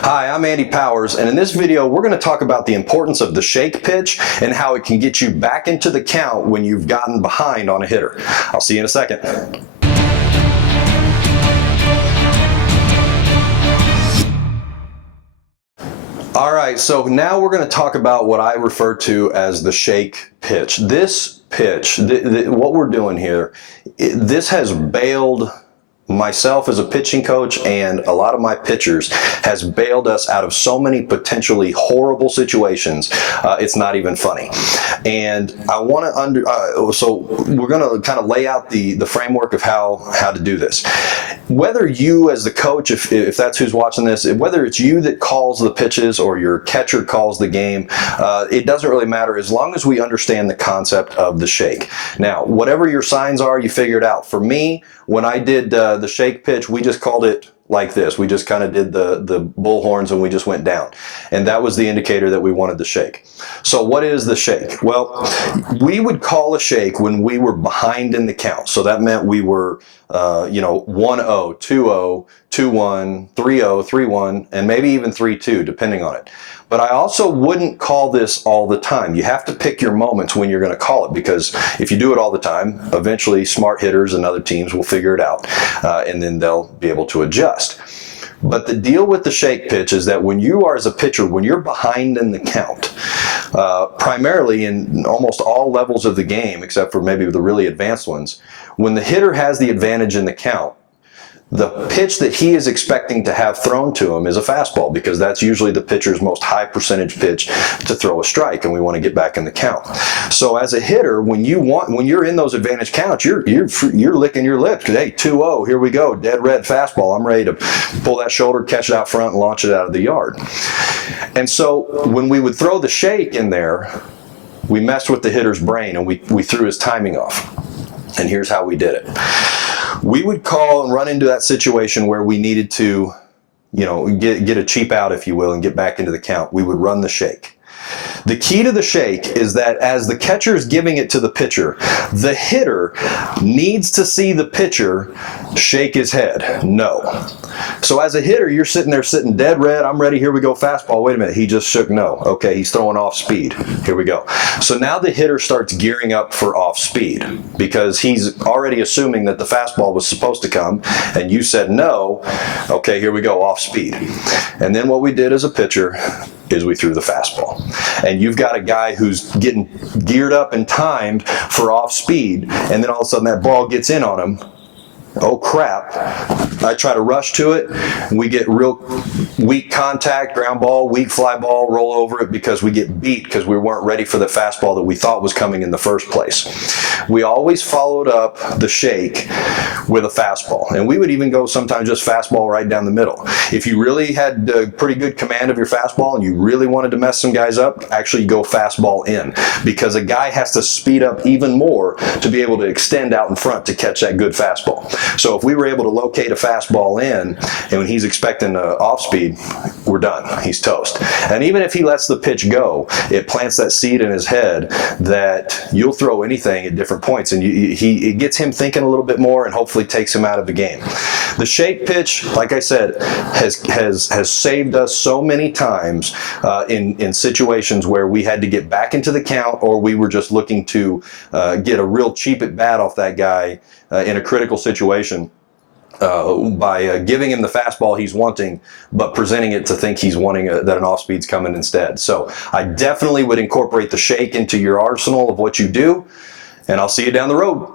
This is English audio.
Hi, I'm Andy Powers, and in this video we're going to talk about the importance of the shake pitch and how it can get you back into the count when you've gotten behind on a hitter. I'll see you in a second. All right, so now we're going to talk about what I refer to as the shake pitch. This pitch, what we're doing here, this has bailed myself as a pitching coach and a lot of my pitchers, has bailed us out of so many potentially horrible situations. It's not even funny. And I want to so we're going to kind of lay out the framework of how to do this. Whether you as the coach, if that's who's watching this, whether it's you that calls the pitches or your catcher calls the game, it doesn't really matter as long as we understand the concept of the shake. Now, whatever your signs are, you figure it out. For me, when I did the shake pitch, we just called it like this. We just kind of did the bullhorns and we just went down. And that was the indicator that we wanted the shake. So what is the shake? Well, we would call a shake when we were behind in the count. So that meant we were, 1-0, 2-0, 2-1, 3-0, 3-1, and maybe even 3-2, depending on it. But I also wouldn't call this all the time. You have to pick your moments when you're going to call it, because if you do it all the time, eventually smart hitters and other teams will figure it out, and then they'll be able to adjust. But the deal with the shake pitch is that when you are, as a pitcher, when you're behind in the count, primarily in almost all levels of the game, except for maybe the really advanced ones, when the hitter has the advantage in the count, the pitch that he is expecting to have thrown to him is a fastball, because that's usually the pitcher's most high percentage pitch to throw a strike, and we want to get back in the count. So as a hitter, when you're in those advantage counts, you're licking your lips, because hey, 2-0, here we go, dead red fastball. I'm ready to pull that shoulder, catch it out front, and launch it out of the yard. And so when we would throw the shake in there, we messed with the hitter's brain and we threw his timing off. And here's how we did it. We would call and run into that situation where we needed to, get a cheap out, if you will, and get back into the count. We would run the shake. The key to the shake is that as the catcher is giving it to the pitcher, the hitter needs to see the pitcher shake his head no. So as a hitter, you're sitting there sitting dead red. I'm ready. Here we go. Fastball. Wait a minute. He just shook no. Okay. He's throwing off speed. Here we go. So now the hitter starts gearing up for off speed, because he's already assuming that the fastball was supposed to come and you said no. Okay. Here we go. Off speed. And then what we did as a pitcher is we threw the fastball. And you've got a guy who's getting geared up and timed for off speed, and then all of a sudden that ball gets in on him. Oh crap. I try to rush to it. We get real weak contact, ground ball, weak fly ball, roll over it, because we get beat because we weren't ready for the fastball that we thought was coming in the first place. We always followed up the shake with a fastball. And we would even go sometimes just fastball right down the middle. If you really had a pretty good command of your fastball and you really wanted to mess some guys up, actually go fastball in, because a guy has to speed up even more to be able to extend out in front to catch that good fastball. So if we were able to locate a fastball in, and when he's expecting off speed, we're done. He's toast. And even if he lets the pitch go, it plants that seed in his head that you'll throw anything at different points, and it gets him thinking a little bit more and hopefully takes him out of the game. The shake pitch, like I said, has saved us so many times in situations where we had to get back into the count, or we were just looking to get a real cheap at bat off that guy in a critical situation, by giving him the fastball he's wanting, but presenting it to think he's wanting that an off speed's coming instead. So I definitely would incorporate the shake into your arsenal of what you do, and I'll see you down the road.